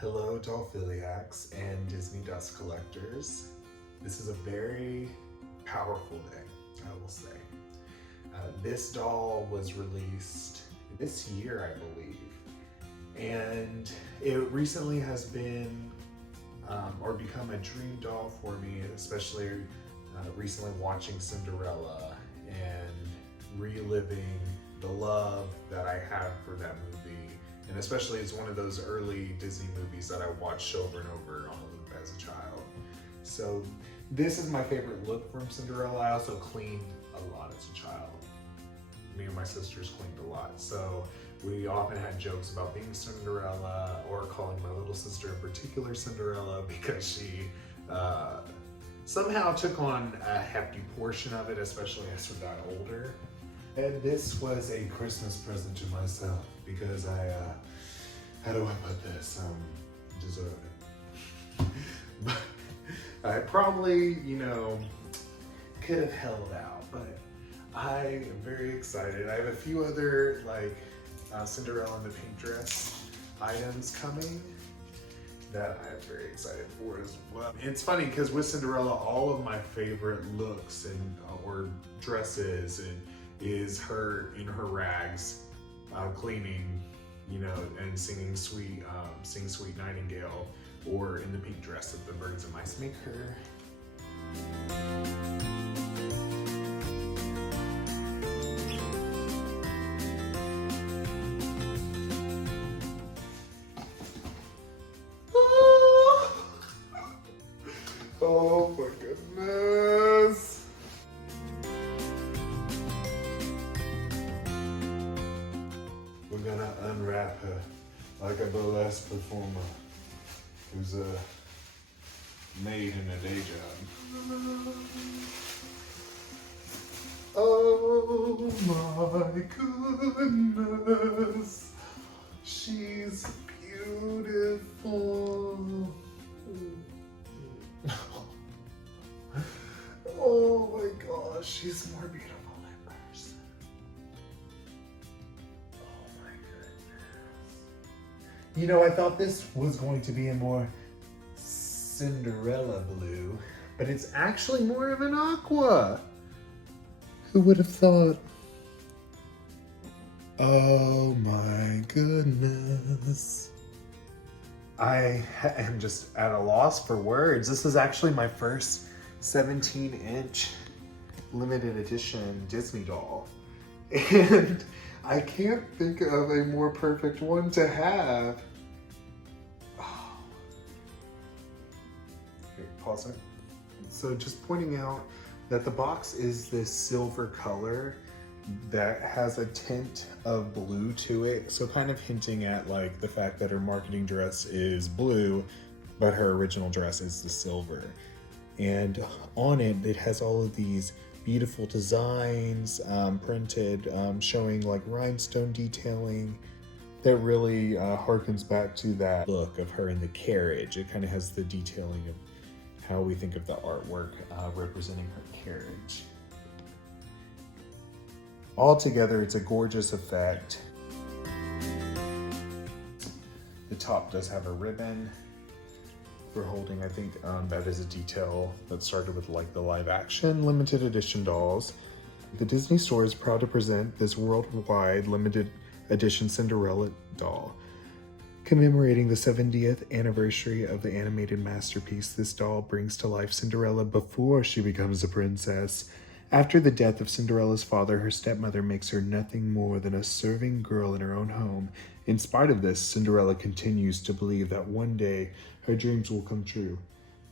Hello, dollphiliacs and Disney dust collectors. This is a very powerful day, I will say. This doll was released this year, I believe, and it recently has been or become a dream doll for me, especially recently watching Cinderella and reliving the love that I had for that movie. And especially it's one of those early Disney movies that I watched over and over on a loop as a child. So this is my favorite look from Cinderella. I also cleaned a lot as a child. Me and my sisters cleaned a lot. So we often had jokes about being Cinderella or calling my little sister in particular Cinderella because she somehow took on a hefty portion of it, especially as we got older. And this was a Christmas present to myself because how do I put this? Deserve it. But I probably, could have held out, but I am very excited. I have a few other Cinderella in the pink dress items coming that I'm very excited for as well. It's funny because with Cinderella, all of my favorite looks or dresses is her in her rags, cleaning, and singing Sweet Nightingale, or in the pink dress that the birds and mice make her. Oh my goodness. We're gonna unwrap her like a burlesque performer who's a maid in a day job. Oh my goodness. She's beautiful. Oh my gosh, she's more beautiful in person. Oh my goodness. I thought this was going to be a more Cinderella blue, but it's actually more of an aqua. Who would have thought? Oh my goodness. I am just at a loss for words. This is actually my first 17-inch limited edition Disney doll. And I can't think of a more perfect one to have. Oh. Okay, pause it. So just pointing out that the box is this silver color that has a tint of blue to it. So kind of hinting at the fact that her marketing dress is blue, but her original dress is the silver. And on it, it has all of these beautiful designs printed, showing rhinestone detailing that really harkens back to that look of her in the carriage. It kind of has the detailing of how we think of the artwork representing her carriage. Altogether, it's a gorgeous effect. The top does have a ribbon for holding. I think that is a detail that started with the live action limited edition dolls. The Disney Store is proud to present this worldwide limited edition Cinderella doll. Commemorating the 70th anniversary of the animated masterpiece, this doll brings to life Cinderella before she becomes a princess. After the death of Cinderella's father, her stepmother makes her nothing more than a serving girl in her own home. In spite of this, Cinderella continues to believe that one day her dreams will come true.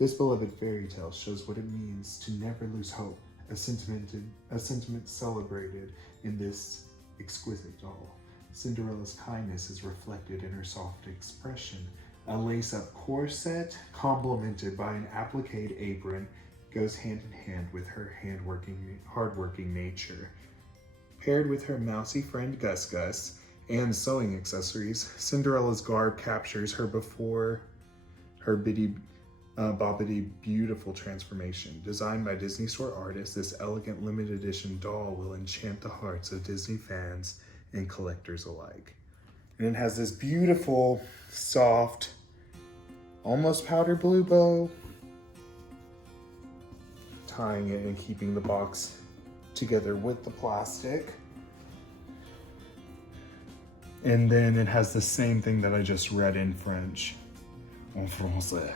This beloved fairy tale shows what it means to never lose hope, a sentiment celebrated in this exquisite doll. Cinderella's kindness is reflected in her soft expression. A lace-up corset, complemented by an applique apron, goes hand in hand with her hardworking nature. Paired with her mousy friend Gus Gus and sewing accessories, Cinderella's garb captures her before her bobbity beautiful transformation. Designed by Disney Store artists, this elegant limited edition doll will enchant the hearts of Disney fans and collectors alike. And it has this beautiful, soft almost powder blue bow, tying it and keeping the box together with the plastic. And then it has the same thing that I just read in French, en français.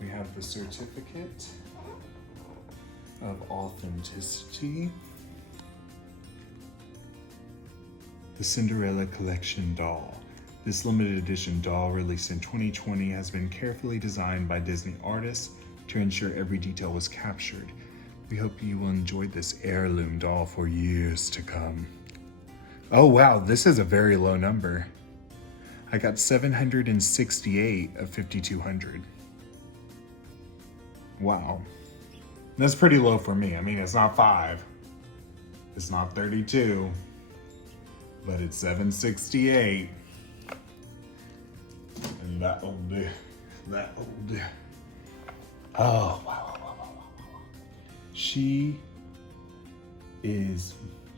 We have the certificate of authenticity. The Cinderella Collection doll. This limited edition doll, released in 2020, has been carefully designed by Disney artists to ensure every detail was captured. We hope you will enjoy this heirloom doll for years to come. Oh wow, this is a very low number. I got 768 of 5,200. Wow. That's pretty low for me. I mean, it's not 5. It's not 32. But it's 768. And that'll do. That'll do. Oh, wow. She is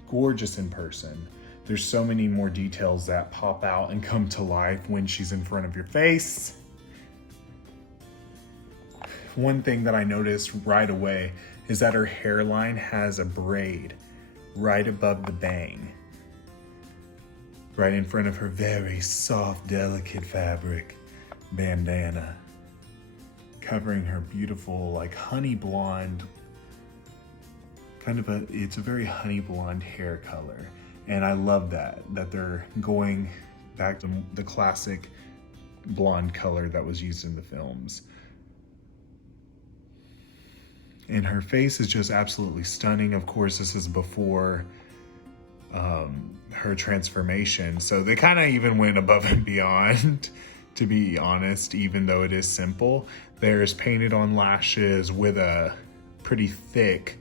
gorgeous in person. There's so many more details that pop out and come to life when she's in front of your face. One thing that I noticed right away is that her hairline has a braid right above the bang, right in front of her very soft, delicate fabric bandana, covering her beautiful, like honey blonde, it's a very honey blonde hair color. And I love that they're going back to the classic blonde color that was used in the films. And her face is just absolutely stunning. Of course, this is before her transformation. So they kind of even went above and beyond, to be honest, even though it is simple. There's painted on lashes with a pretty thick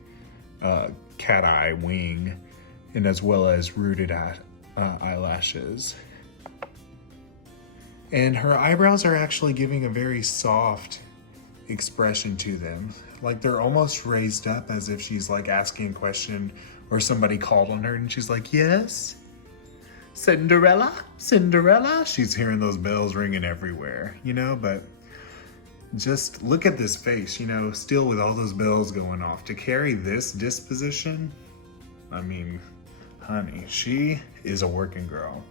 cat eye wing, and as well as rooted eyelashes. And her eyebrows are actually giving a very soft expression to them. Like they're almost raised up as if she's like asking a question, or somebody called on her and she's like, yes? Cinderella? Cinderella? She's hearing those bells ringing everywhere, you know, but just look at this face, you know, still with all those bells going off. To carry this disposition, I mean, honey, she is a working girl.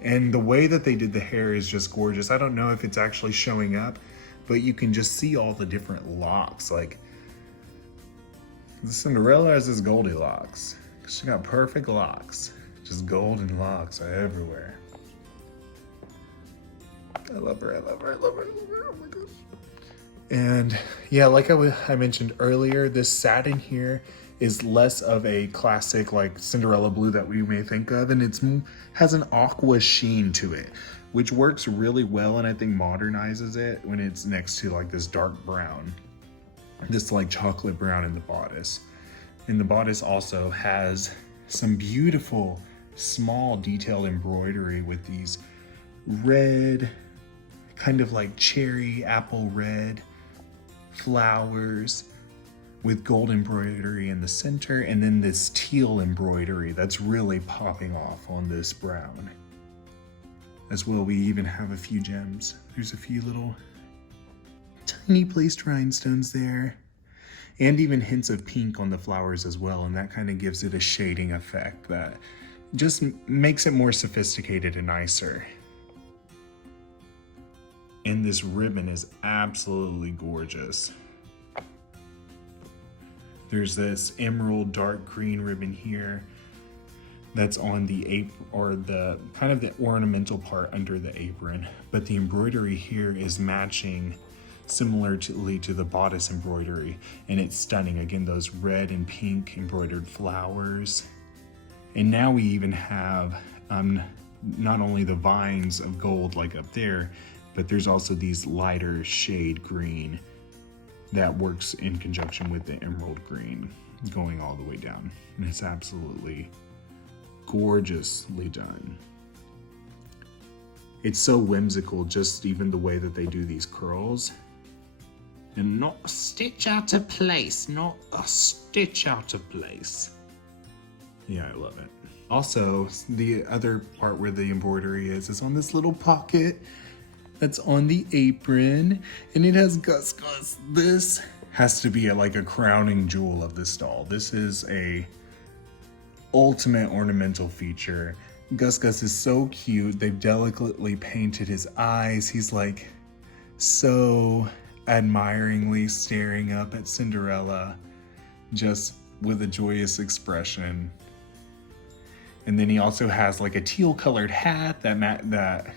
And the way that they did the hair is just gorgeous. I don't know if it's actually showing up, but you can just see all the different locks. Like, the Cinderella has this Goldilocks. She got perfect locks. Just golden locks are everywhere. I love her, I love her, I love her, I love her, oh my gosh. And yeah, like I mentioned earlier, this satin here is less of a classic like Cinderella blue that we may think of, and it has an aqua sheen to it, which works really well, and I think modernizes it when it's next to like this dark brown, this like chocolate brown in the bodice. And the bodice also has some beautiful small detailed embroidery with these red, kind of like cherry apple red flowers with gold embroidery in the center, and then this teal embroidery that's really popping off on this brown. As well, we even have a few gems. There's a few little tiny placed rhinestones there, and even hints of pink on the flowers as well, and that kind of gives it a shading effect that just makes it more sophisticated and nicer. And this ribbon is absolutely gorgeous. There's this emerald dark green ribbon here that's on the apron, or the kind of the ornamental part under the apron, but the embroidery here is matching similarly to the bodice embroidery, and it's stunning. Again, those red and pink embroidered flowers. And now we even have not only the vines of gold like up there, but there's also these lighter shade green that works in conjunction with the emerald green going all the way down. And it's absolutely gorgeously done. It's so whimsical, just even the way that they do these curls. And not a stitch out of place, not a stitch out of place. Yeah, I love it. Also, the other part where the embroidery is on this little pocket that's on the apron, and it has Gus Gus. This has to be like a crowning jewel of this doll. This is a ultimate ornamental feature. Gus Gus is so cute. They've delicately painted his eyes. He's like so admiringly staring up at Cinderella, just with a joyous expression. And then he also has like a teal colored hat that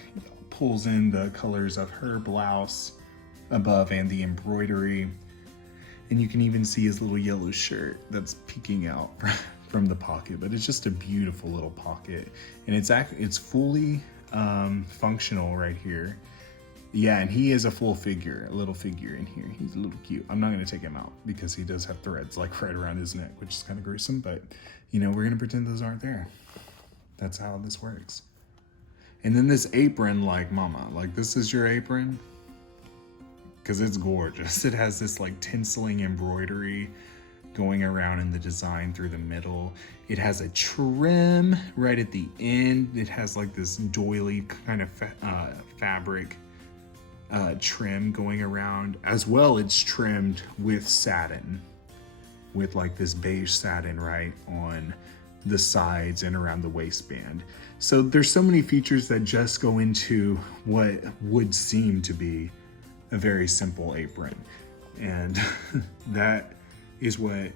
pulls in the colors of her blouse above and the embroidery. And you can even see his little yellow shirt that's peeking out from the pocket, but it's just a beautiful little pocket. And it's fully functional right here. Yeah, and he is a full figure, a little figure in here. He's a little cute. I'm not gonna take him out because he does have threads like right around his neck, which is kind of gruesome, but you know, we're gonna pretend those aren't there. That's how this works. And then this apron, like mama, like this is your apron? Because it's gorgeous. It has this like tinseling embroidery going around in the design through the middle. It has a trim right at the end. It has like this doily kind of fabric trim going around. As well, it's trimmed with satin, with like this beige satin right on the sides and around the waistband. So there's so many features that just go into what would seem to be a very simple apron. And that is what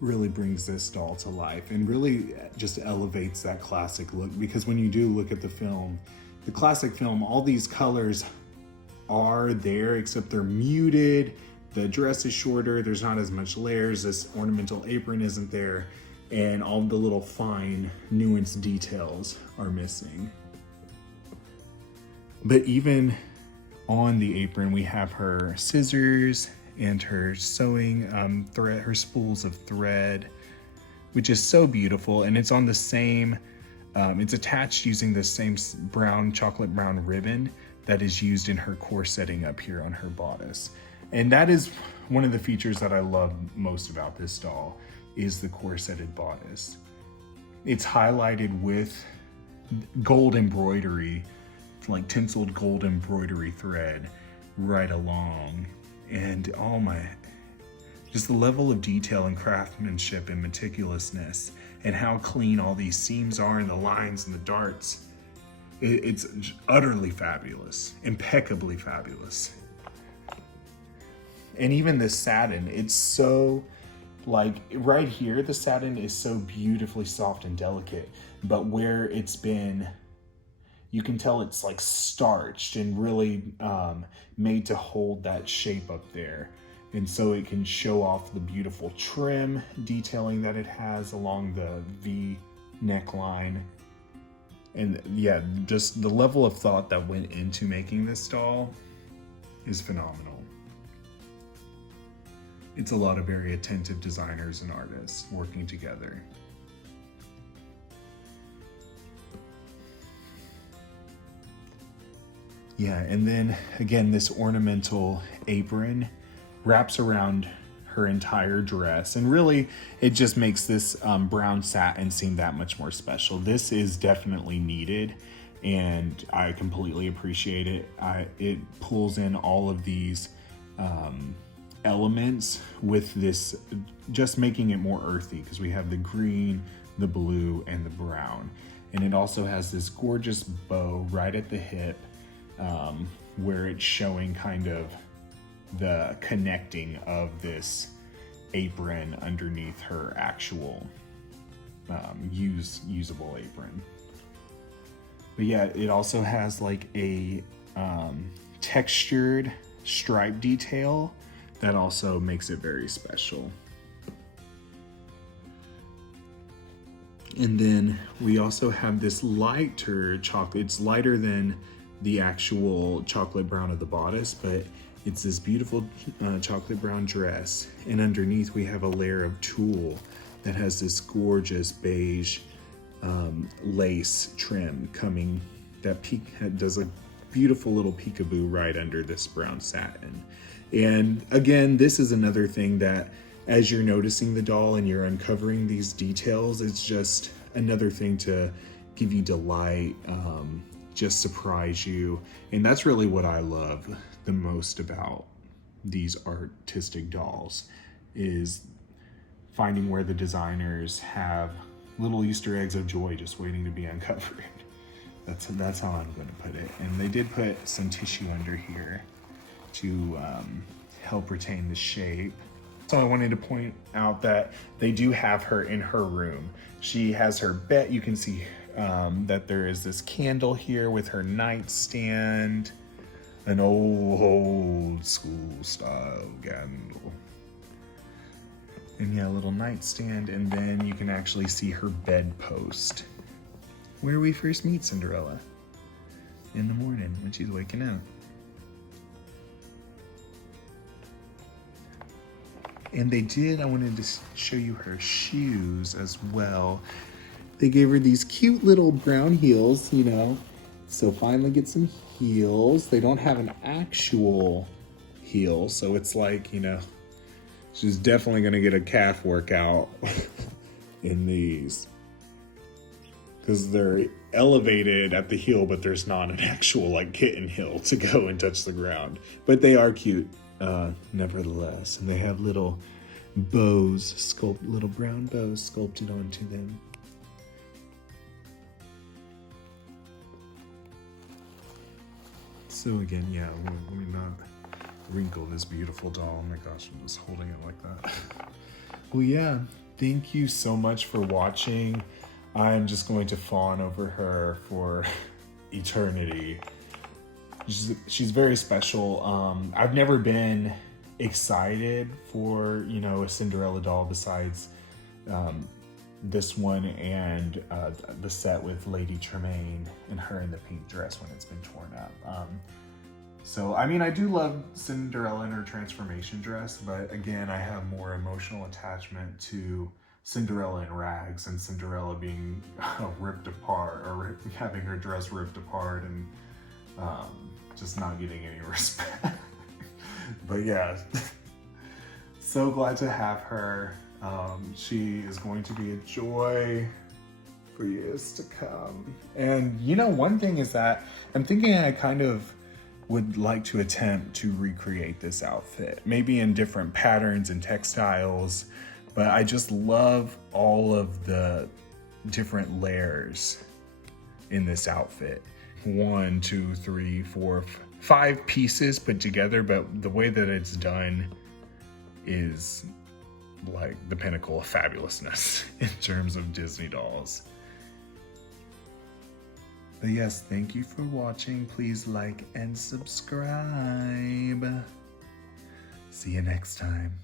really brings this doll to life and really just elevates that classic look. Because when you do look at the film, the classic film, all these colors are there, except they're muted. The dress is shorter, there's not as much layers, this ornamental apron isn't there, and all the little fine nuanced details are missing. But even on the apron, we have her scissors and her sewing thread, her spools of thread, which is so beautiful. And it's on the same, it's attached using the same chocolate brown ribbon that is used in her corsetting up here on her bodice. And that is one of the features that I love most about this doll, is the corseted bodice. It's highlighted with gold embroidery, like tinseled gold embroidery thread right along. And oh my, just the level of detail and craftsmanship and meticulousness and how clean all these seams are and the lines and the darts. It's utterly fabulous, impeccably fabulous. And even the satin, it's so, like right here, the satin is so beautifully soft and delicate, but where it's been, you can tell it's like starched and really made to hold that shape up there. And so it can show off the beautiful trim detailing that it has along the V neckline. And yeah, just the level of thought that went into making this doll is phenomenal. It's a lot of very attentive designers and artists working together. Yeah, and then again, this ornamental apron wraps around her entire dress, and really it just makes this brown satin seem that much more special. This is definitely needed, and I completely appreciate it. It pulls in all of these elements with this, just making it more earthy, because we have the green, the blue, and the brown. And it also has this gorgeous bow right at the hip, where it's showing kind of the connecting of this apron underneath her actual usable apron. But yeah, it also has like a textured stripe detail that also makes it very special. And then we also have this lighter chocolate. It's lighter than the actual chocolate brown of the bodice, but it's this beautiful chocolate brown dress. And underneath we have a layer of tulle that has this gorgeous beige lace trim coming that does a beautiful little peekaboo right under this brown satin. And again, this is another thing that as you're noticing the doll and you're uncovering these details, it's just another thing to give you delight, just surprise you. And that's really what I love the most about these artistic dolls, is finding where the designers have little Easter eggs of joy just waiting to be uncovered. That's how I'm going to put it. And they did put some tissue under here to help retain the shape. So I wanted to point out that they do have her in her room. She has her bed. You can see that there is this candle here with her nightstand, an old school style candle. And yeah, a little nightstand, and then you can actually see her bedpost, where we first meet Cinderella in the morning when she's waking up. And I wanted to show you her shoes as well. They gave her these cute little brown heels, you know, so finally get some heels. They don't have an actual heel, so it's like, you know, she's definitely gonna get a calf workout in these, because they're elevated at the heel, but there's not an actual like kitten heel to go and touch the ground. But they are cute nevertheless, and they have little bows, little brown bows sculpted onto them. So again, yeah, let me not wrinkle this beautiful doll. Oh my gosh, I'm just holding it like that. Well, yeah, thank you so much for watching. I'm just going to fawn over her for eternity. She's very special. I've never been excited for, you know, a Cinderella doll besides this one and the set with Lady Tremaine and her in the pink dress when it's been torn up. So, I mean, I do love Cinderella in her transformation dress, but again, I have more emotional attachment to Cinderella in rags and Cinderella being ripped apart, or having her dress ripped apart and just not getting any respect. But yeah, so glad to have her. She is going to be a joy for years to come. And you know, one thing is that I'm thinking I kind of would like to attempt to recreate this outfit, maybe in different patterns and textiles, but I just love all of the different layers in this outfit. 1, 2, 3, 4, 5 pieces put together, but the way that it's done is like the pinnacle of fabulousness in terms of Disney dolls. But yes, thank you for watching. Please like and subscribe. See you next time.